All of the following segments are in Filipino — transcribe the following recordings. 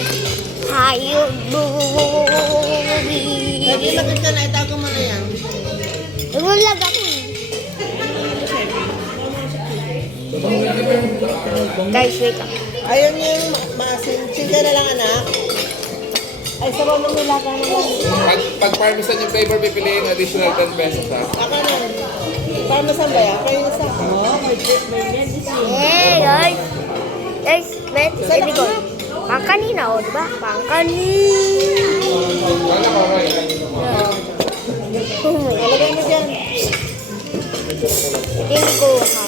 guys. Hayop Sabi, bakit ka na? Itago mo na yan. Nagullag ako eh. Guys, wait lang. Ayaw niya yung maasin. Chill ka na lang, anak. Ay, sabaw ng nilaga na lang. Pag parmesan yung flavor, pipiliin additional 10 pesos ha. Aka na. Parmesan ba yan? Kayo na sa ako. Hey guys. Guys, baby ko. Pang kanina o, diba? Pang kanina. Alagay mo dyan. Hindi ko ha.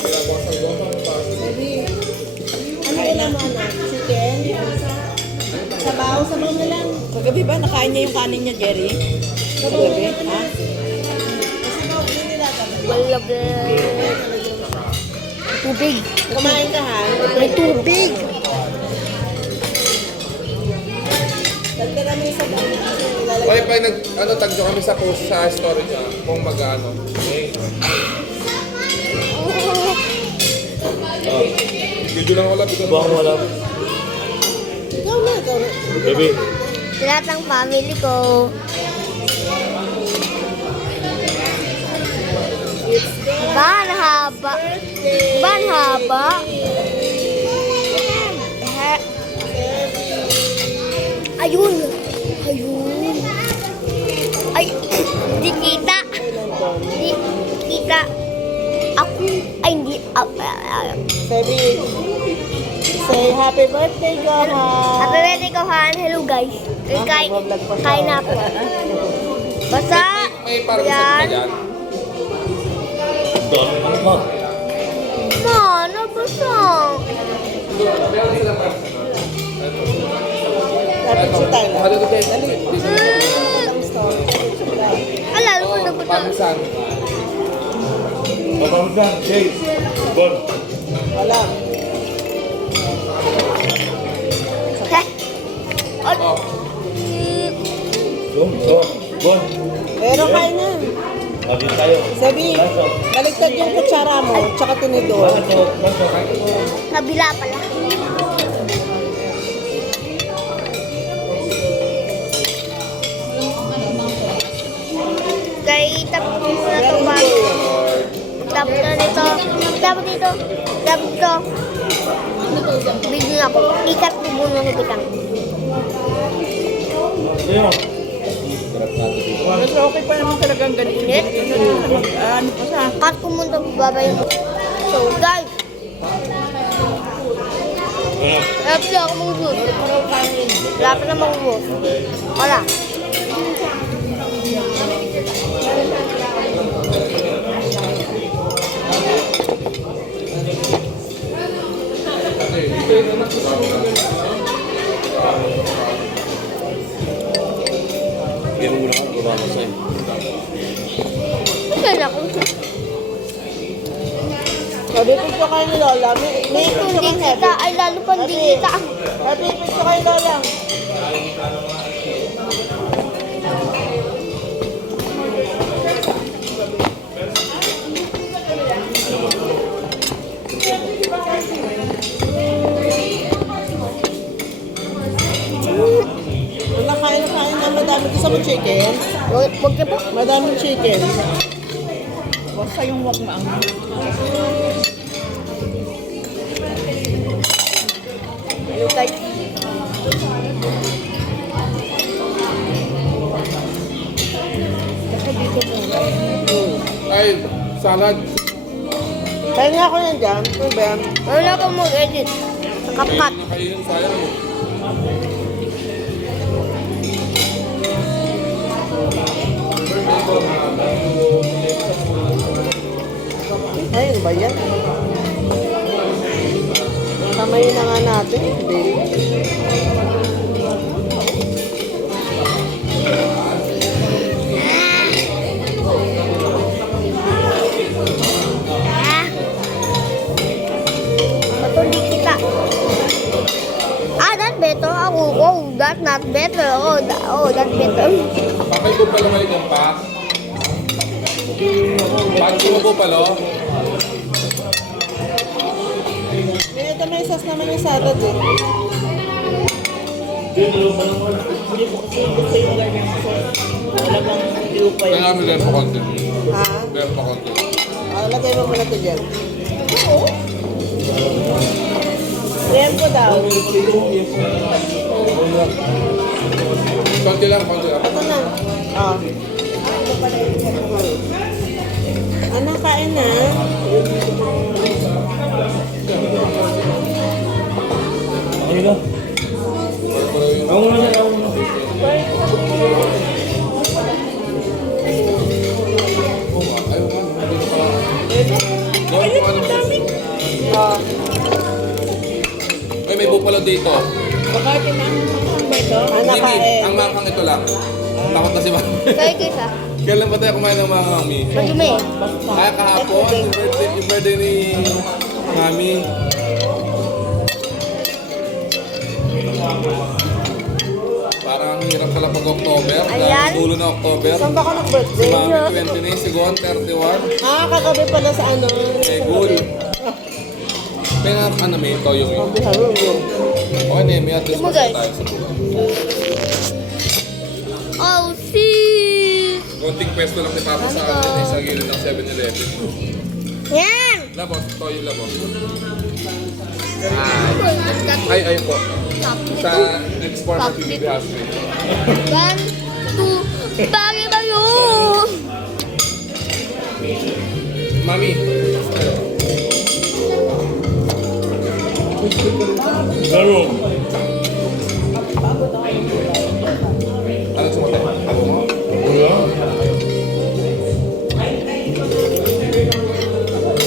Ano ilan mo, anak? Chicken? Sabaw na lang. Kagabi ba, nakain niya yung kanin niya, Jerry? Kagabi, ha? Wala ba? Tubig. Kumain ka, ha? May tubig. Dagdagan mo yung sabaw na kasi nilalagay. Okay, pag tagyo kami sa post sa story niya, kung mag-ano. Okay. Video lang wala. Buang wala. Ikaw na. Baby. Lahat ng family ko. Diba? Ang haba. Diba? Ang haba. Ayun. Ayun. Ay, di kita. Di kita. Ako. Ay, hindi. Sabi, say happy birthday, Gohan. Happy birthday ko, Han. Hello, guys. Kain na ako. Basta. May parmesan ba dyan? Dami mo. Ma, nabasa. Happy birthday tayo. Ano to, Ben? Alala ko na ba ito? Parmesan. Mabawag na. Jay. Bon. Wala. Heh. Oh. Bon. Pero kain na. Mabit tayo. Sabi, baligtad yung kutsara mo, tsaka tinidor. Kabila pala. Kaya tapos mo na ito bago. Tapos na dito. Tapos dito. Tapos dito. Bigyan ako. Ikat mo muna ko kitang. Mas okay pa naman talagang ganito. Init? Ano pa sa... Cut ko muna baba yung... So guys. Lapit na ako mag-ubos. Lapit na mag-ubos. Wala. Hindi mo muna ako gumama sa'yo. Kasi na ako. Sabi, picture kayo ni Lola. May ito Hindi kang kita. happy. Ay lalo pang di kita. Happy, picture kayo Lola. Nakain na madami. Gusto mo chicken? Huwag ka po. Madaming chicken. Basta yung wag maang. Hello guys. Ay, salad. Kaya nga ako yan dyan. Ito ba yan? Wala ka mag-edit. Kapat. Nakainin, sayang mo. Ay, ano ba yan? Kamay na nga natin. Baby. Bato di kita. That better. Oh, that not better. That better. Pakay ko pala may kumpas. Bago mo po pala. Ito may sauce naman yung salad eh. Hindi ko kasi gusto yung ganyan sauce. Wala bang iupa Kaya yun. namin meron pa konti. Ha? Meron pa konti. Lagay mo muna ito dyan. Ayan po daw. Konti lang, konti lang. Ito na. Oh. Anak, kain na. Ano ka? Pero yung... Ako na siya, ako na. Ayaw nga, hindi ko pa. Gawin ko ano. Oh. Ay, may bupalo dito. Baka kinamang ba ito? Anak, Hindi, kain. ang manghang ito lang. Takot na si Mami. Kaya kisa. Kailan ba tayo kumain ng manghang, Mami? Madumi. Ay, kahapon, yung birthday ni Mami. Parang ang hirap pala pag October. Ayan. Dahil dulo na October. Saan ba ka Si nag-birthday? Mami 29, si Gon 31. Kagabi pala sa ano. Eh, cool. Kaya ano, may toyo yun. Sabi halo yun. Okay na, may address Mo, pa guys. tayo sa buwan. Oh, sis! Konting pwesto lang ni Papa sa atin eh, sa gilid ng 7-Eleven. Yan! Labos, toyo labos. That's Ay po. top. Sa next part of the hospital. 1, 2, bakit ba yun? Mami. Ano? Ano sumatay? Ako mo?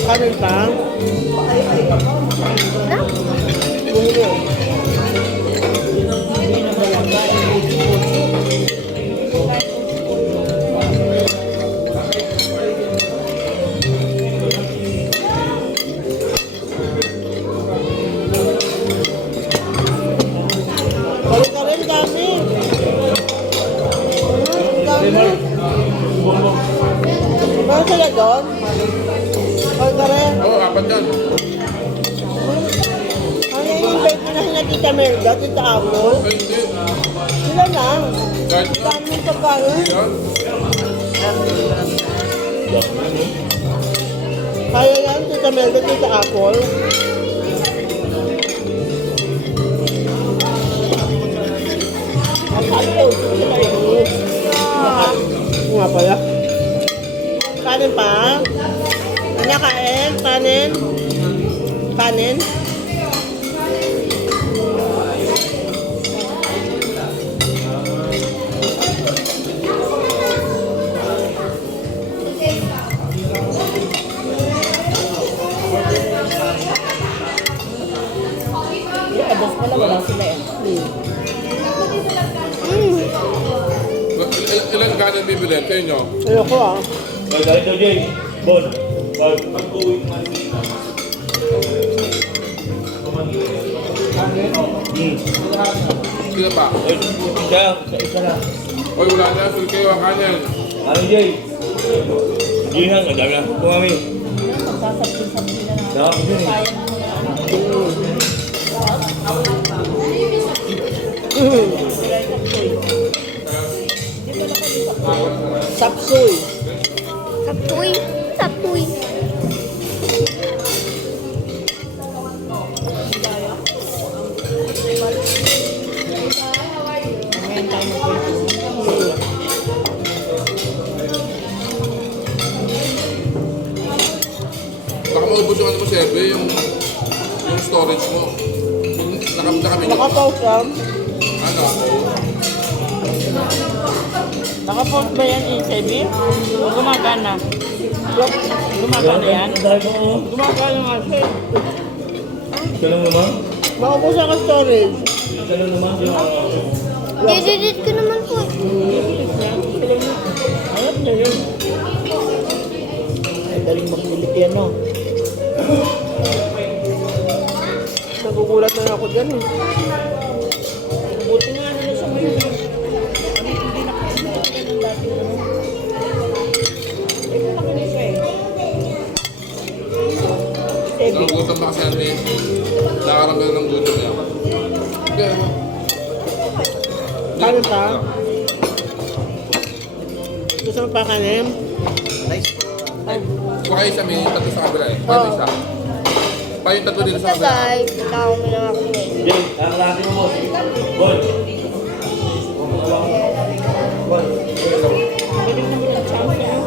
Kanin pa? Na? Bumili yun. Kare-kare, dami. Dami. Meron sila doon? Kare-kare. Oo, apat yan. Ano yung birthday na sila Tita Merda, Tita Apple? Ay, hindi. Sila lang. Kahit na. Daming pagkain. Yan. Kaya yan, Tita Merda, Tita Apple. Nga pala. Kanin pa? Ano kain? Kanin? Kanin? Yung adas pala wala sila eh. Ilan kanin bibili? Kayo nyo? Ayoko ah. Magkali daw, Jay. Bon. Pag-uwi nga rin. Sila pa? Oy, isa lang. Oy, wala na. Sul kayo ang kanin. Ano, Jay? Gihan, ang dami na. Kumami. Sasabsin-sabsin na lang. Dami dyan eh. Sapsoy. Sapuy. Sapuy. Baka maubos yung ano mo, Sebe, yung storage mo. Nakapit nyo. Naka-pause lang. Ano? Naka-post ba yan, Sebi? Gumagana. Gumagana yan? Ang dami ko. Gumagana nga siya. Isa lang naman. Makapause ang storage. Isa lang naman. Dididit ko naman po. Ayun na yun. Ay, daling magpilit yan, no? Nagugulat na ako dyan eh. Buti nga nila siya ngayon. Hindi nakakita ng dati. Eh, malaki na siya eh. Sebi. Nagugutom na kasi natin. Nakaramdam ng gutom niya. Okay, ano? Kanin pa? Gusto mo pa kanin? Baka isa may tatlo sa kabila eh. Paano isa? Pa yung tatlo dito sa Ito kabila. guys, tao mo na ako eh. Jay, kakalaki mo boss. Bon. Bon. Bigyan naman ng chance na.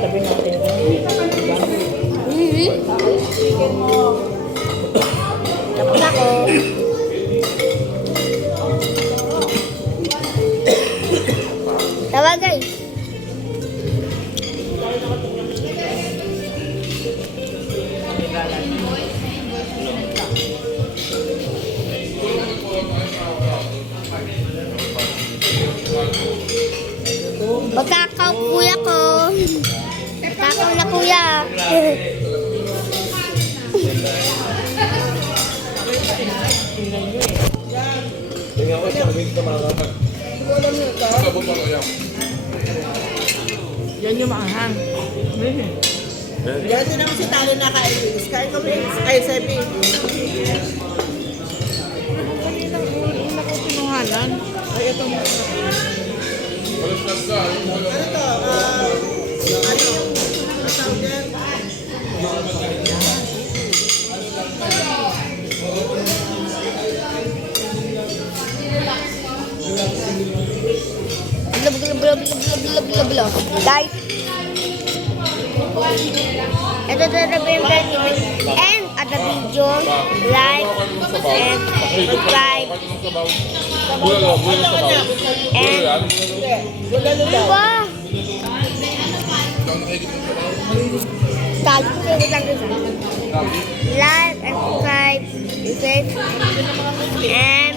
Tabi natin. Tapos ako. Tawag guys. Magkakaw kuya ko. Magkakaw na kuya. Tingnan ko isang week na makakapag. Sabot pa ko yan. Yan yung maanghang. Yan din naman si Talo na kainis. Kain ko rin. Ay, Sebi. Una ko pinuhanan. Ay, ito mo. Walang snack ka. Ano to? Ano? Ang tawag yan? Blah. Guys, ito remember and at the video, like and subscribe Bulalo, bulalo sa baw. and Bulalo daw. wow, Ang nakikita mo sa baw. like and subscribe, and